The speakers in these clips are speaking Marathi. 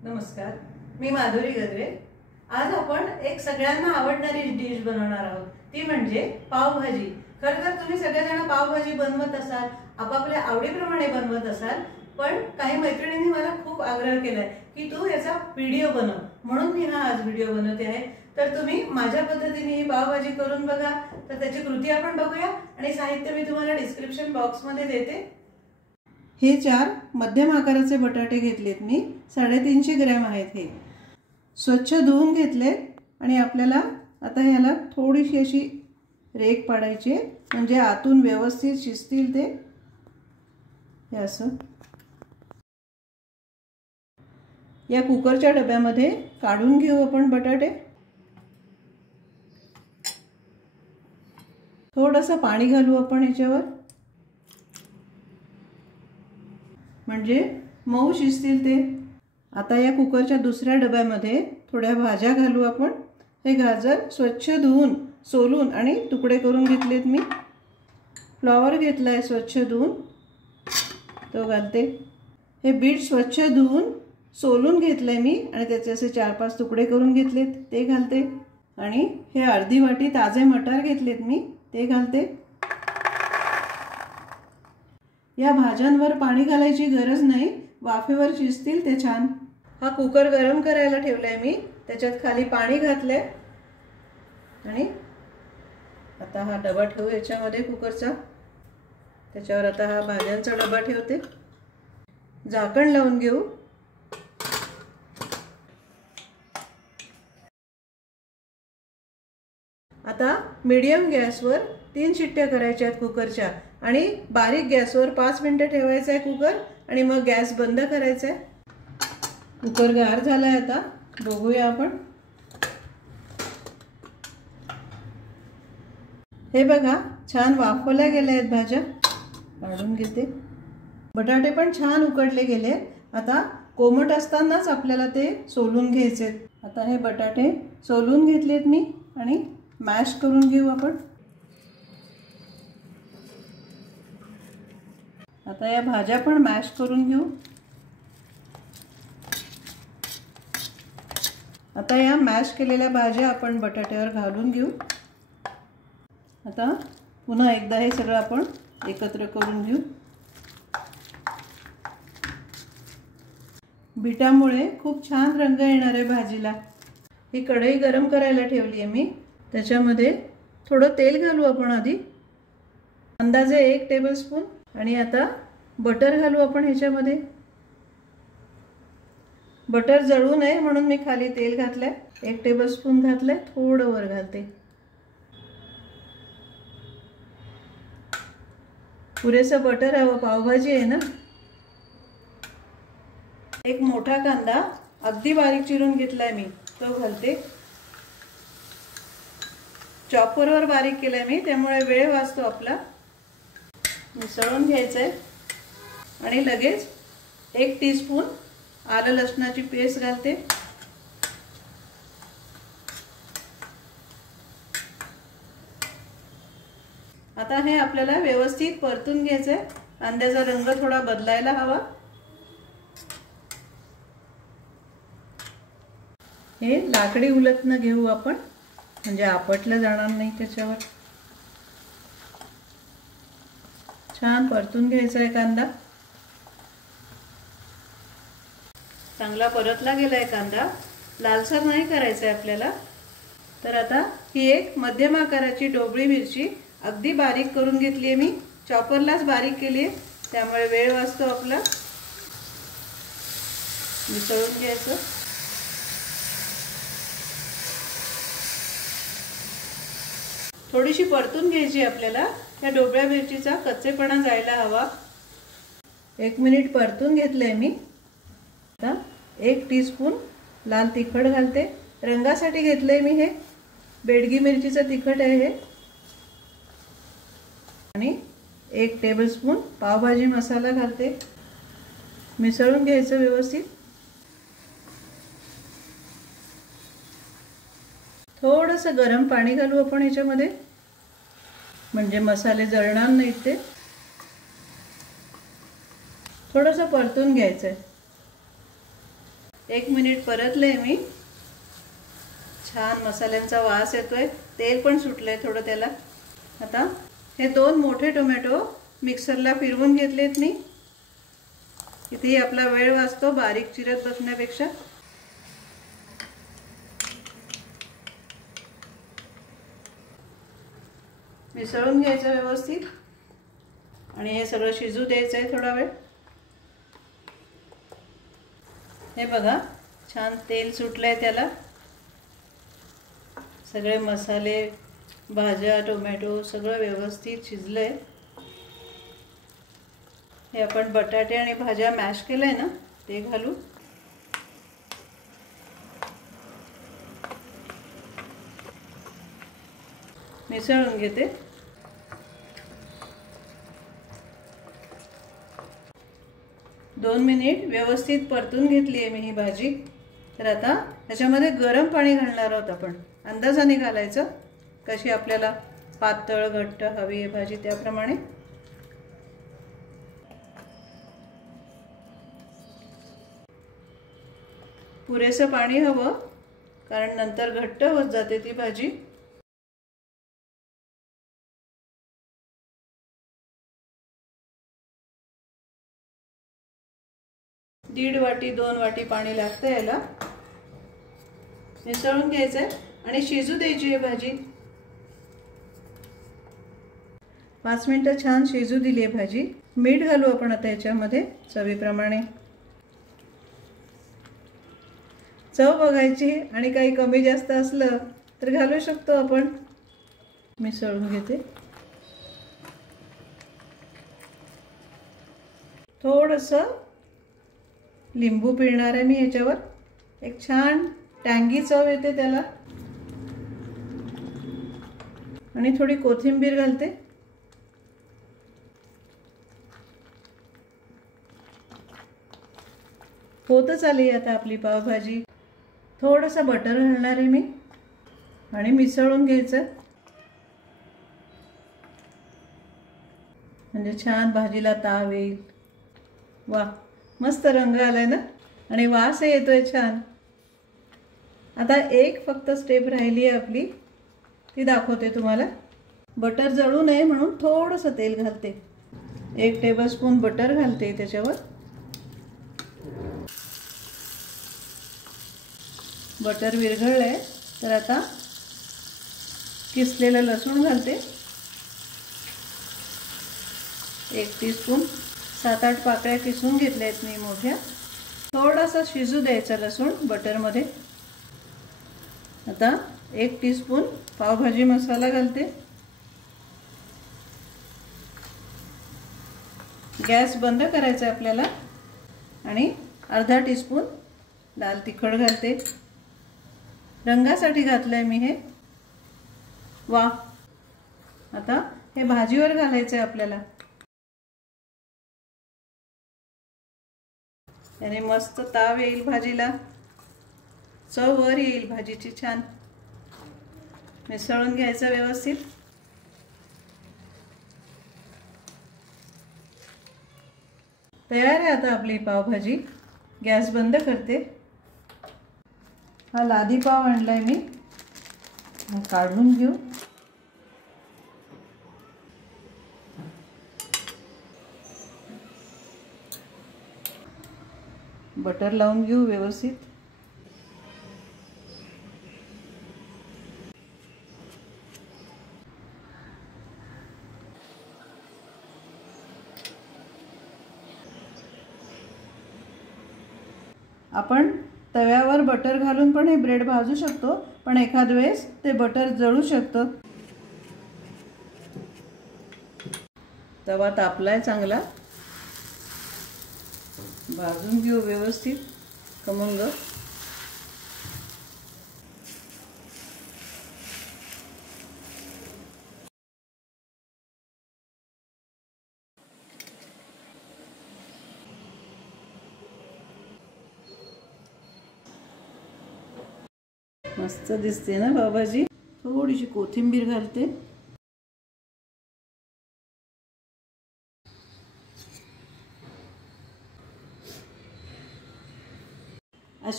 नमस्कार, मी माधुरी गद्रे। आज आपण एक सगळ्यांना आवडणारी डिश बनवणार आहोत, ती म्हणजे पावभाजी। खरं तर तुम्ही सगळेजण पावभाजी बनवत असाल, आपापल्या आवडीप्रमाणे बनवत असाल, पण काही मैत्रिणींनी मला खूप आग्रह केलाय की तू याचा व्हिडिओ बनव, म्हणून मी आज व्हिडिओ बनवते आहे। तर तुम्ही माझ्या पद्धतीने ही पावभाजी करून बघा। तर त्याची कृती आपण बघूया आणि साहित्य मी तुम्हाला डिस्क्रिप्शन बॉक्स मध्ये देते। हे 4 मध्यम आकाराचे बटाटे घेतलेत मी, 350 ग्रॅम आहेत। हे स्वच्छ धुवून घेतले आणि आपल्याला आता ह्याला थोडीशी अशी रेघ पाडायची, म्हणजे आतून व्यवस्थित शिजतील ते। हे असं या कुकरच्या डब्यामध्ये काढून घेऊ आपण बटाटे। थोडंसं पाणी घालू आपण याच्यावर, म्हणजे मऊ शिजतील ते। आता या कुकरच्या दुसऱ्या डब्यामध्ये थोड्या भाज्या घालू आपण। हे गाजर स्वच्छ धुवून सोलून आणि तुकडे करून घेतलेत मी। फ्लॉवर घेतलाय स्वच्छ धुवून, तो घालते। हे बीट स्वच्छ धुवून सोलून घेतलंय मी आणि त्याचे असे 4-5 तुकडे करून घेतलेत, ते घालते। आणि हे अर्धी वाटी ताजे मटार घेतलेत मी, ते घालते। या भाज्यांवर पाणी घालायची गरज नाही, वाफेवर शिजतील ते छान। हा कुकर गरम करायला ठेवलाय मी, त्याच्यात खाली पाणी घातलंय आणि आता हा डबा ठेवू याच्यामध्ये कुकरचा। त्याच्यावर आता हा भाज्यांचा डबा ठेवते, झाकण लावून घेऊ। आता मीडियम गॅसवर 3 शिट्ट्या करायच्या आहेत कुकरच्या, आणि बारीक गॅसवर 5 मिनिटं ठेवायचा आहे कुकर, आणि मग गॅस बंद करायचा आहे। कुकर गार झालाय, आता बघूया आपण। हे बघा, छान वाफवल्या गेल्या आहेत भाज्या, काढून घेते। बटाटे पण छान उकडले गेले। आता कोमट असतानाच आपल्याला ते सोलून घ्यायचे। आता हे बटाटे सोलून घेतलेत मी आणि मॅश करून घेऊ आपण। आता या भाज्या पण मॅश करून घेऊ। आता या मॅश केलेल्या भाज्या आपण बटाट्यावर घालून घेऊ। आता पुन्हा एकदा हे सगळं आपण एकत्र करून घेऊ। बीटामुळे खूप छान रंग येणार आहे भाजीला। ही कढई गरम करायला ठेवली आहे मी, त्याच्यामध्ये थोडं तेल घालू आपण आधी, अंदाजे 1 टेबलस्पून। आणि आता बटर घालू आपण ह्याच्यामध्ये। बटर जळू नये म्हणून मी खाली तेल घातलंय, 1 टेबलस्पून घातलंय, थोडं वर घालते। पुरेसं बटर हवं, पावभाजी आहे ना। एक मोठा कांदा अगदी बारीक चिरून घेतलाय मी, तो घालते। चॉपरवर बारीक केलाय मी, त्यामुळे वेळ वाचतो आपला। मिसळून घ्यायचंय आणि लगेच 1 टीस्पून आलं लसणाची पेस्ट घालते। आता हे आपल्याला व्यवस्थित परतून घ्यायचंय। कांद्याचा रंग थोडा बदलायला हवा। हे लाकडी उलटणं घेऊ आपण, म्हणजे आपटलं जाणार नाही त्याच्यावर। छान परतून घ्यायचा आहे कांदा। चांगला परतला गेलाय कांदा, लालसर नाही करायचा आहे आपल्याला। तर आता ही एक मध्यम आकाराची ढोबळी मिरची अगदी बारीक करून घेतली आहे मी, चॉपरलाच बारीक केली आहे, त्यामुळे वेळ वाचतो आपला। मिसळून घ्यायचं। थोडीशी परतून घ्यायची आपल्याला, या ढोबळ्या मिरचीचा कच्चेपणा जायला हवा। 1 मिनिट परतून घेतलंय मी। आता 1 टीस्पून लाल तिखट घालते, रंगासाठी घेतलंय मी। हे बेडगी मिरचीचं तिखट आहे हे। आणि 1 टेबलस्पून पावभाजी मसाला घालते। मिसळून घ्यायचं व्यवस्थित। थोडंसं गरम पाणी घालू आपण ह्याच्यामध्ये, म्हणजे मसाले जळणार नाहीत ते। थोडंसं परतून घ्यायचंय। 1 मिनिट परतले मी. छान मसाल्यांचा वास येतोय, तेल पण सुटलंय थोडं त्याला. आता हे 2 मोठे टोमॅटो मिक्सरला फिरवून घेतलेत मी. इथे आपला वेळ वाचतो बारीक चिरत बसण्यापेक्षा. मिसळून घ्यायचं व्यवस्थित आणि हे सगळं शिजू द्यायचं आहे थोडा वेळ. हे बघा छान तेल सुटलंय त्याला. सगळे मसाले, भाज्या, टोमॅटो सगळं व्यवस्थित शिजलंय. हे आपण बटाटे आणि भाज्या मॅश केलंय ना ते घालू. मिसळून घेते. दोन मिनिट व्यवस्थित परतून घेतली आहे मी ही भाजी. तर आता त्याच्यामध्ये गरम पाणी घालणार आहोत आपण. अंदाजाने घालायचं, कशी आपल्याला पातळ घट्ट हवी आहे भाजी त्याप्रमाणे. पुरेसं पाणी हवं, कारण नंतर घट्ट होत जाते ती भाजी. दीड वाटी 2 वाटी पाणी लागतं याला. मिसळून घ्यायचंय आणि शिजू द्यायची आहे भाजी. 5 मिनिटं छान शिजू दिली आहे भाजी. मीठ घालू आपण आता याच्यामध्ये चवीप्रमाणे. चव बघायची आणि काही कमी जास्त असलं तर घालू शकतो आपण. मिसळून घेते. थोडंसं लिंबू पिळणार आहे मी याच्यावर. एक छान टँगी चव येते त्याला. आणि थोडी कोथिंबीर घालते. होतच आली आता आपली पावभाजी. थोडंसं बटर घालणार आहे मी आणि मिसळून घ्यायचं, म्हणजे छान भाजीला ताव येईल. वा, मस्त रंग आलाय ना आणि वास येतोय छान. आता एक फक्त स्टेप राहिली आहे आपली, ती दाखवते तुम्हाला. बटर जळू नये म्हणून थोडंसं तेल घालते. 1 टेबलस्पून बटर घालते त्याच्यावर. बटर विरघळलंय तर आता किसलेलं लसूण घालते. 1 टीस्पून. 7-8 पाकळ्या किसून घेतल्या आहेत मी मोठ्या. थोडासा शिजू द्यायचा लसूण बटरमध्ये. आता 1 टीस्पून पावभाजी मसाला घालते. गॅस बंद करायचा आहे आपल्याला. आणि अर्धा टीस्पून लाल तिखट घालते. रंगासाठी घातलंय मी हे. वा, आता हे भाजीवर घालायचं आहे आपल्याला. याने मस्त ताव येईल भाजीला, चव वर येईल भाजीची छान. मिसळून घ्यायचं व्यवस्थित. तयार आहे आता आपली पावभाजी. गॅस बंद करते. हा लादी पाव आणलाय मी, काढून घेऊ. बटर लावून घेऊ व्यवस्थित. आपण तव्यावर बटर घालून पण हे ब्रेड भाजू शकतो, पण एखाद वेळेस ते बटर जळू शकतं. तवा तापलाय चांगला. भाजून घेऊ व्यवस्थित खमंग. मस्त दिसते ना पावभाजी. थोडीशी कोथिंबीर घालते.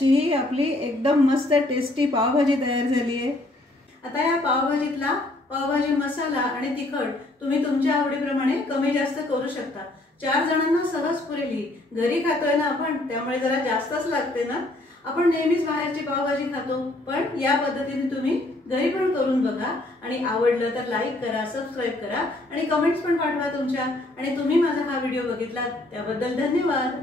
अशी ही आपली एकदम मस्त टेस्टी पावभाजी तयार झाली आहे। आता या पावभाजीतला पावभाजी मसाला आणि तिखट तुम्ही तुमच्या आवडीप्रमाणे कमी जास्त करू शकता। 4 जणांना सहज पुरेल। घरी खातोय ना आपण, त्यामुळे जरा जास्तच लागते ना। आपण नेहमीच बाहेरची पावभाजी खातो, पण या पद्धतीने तुम्ही घरी पण करून बघा आणि आवडलं तर लाईक करा, सबस्क्राइब करा आणि कमेंट्स पण पाठवा तुमच्या। आणि तुम्ही माझा हा व्हिडिओ बघितला त्याबद्दल धन्यवाद।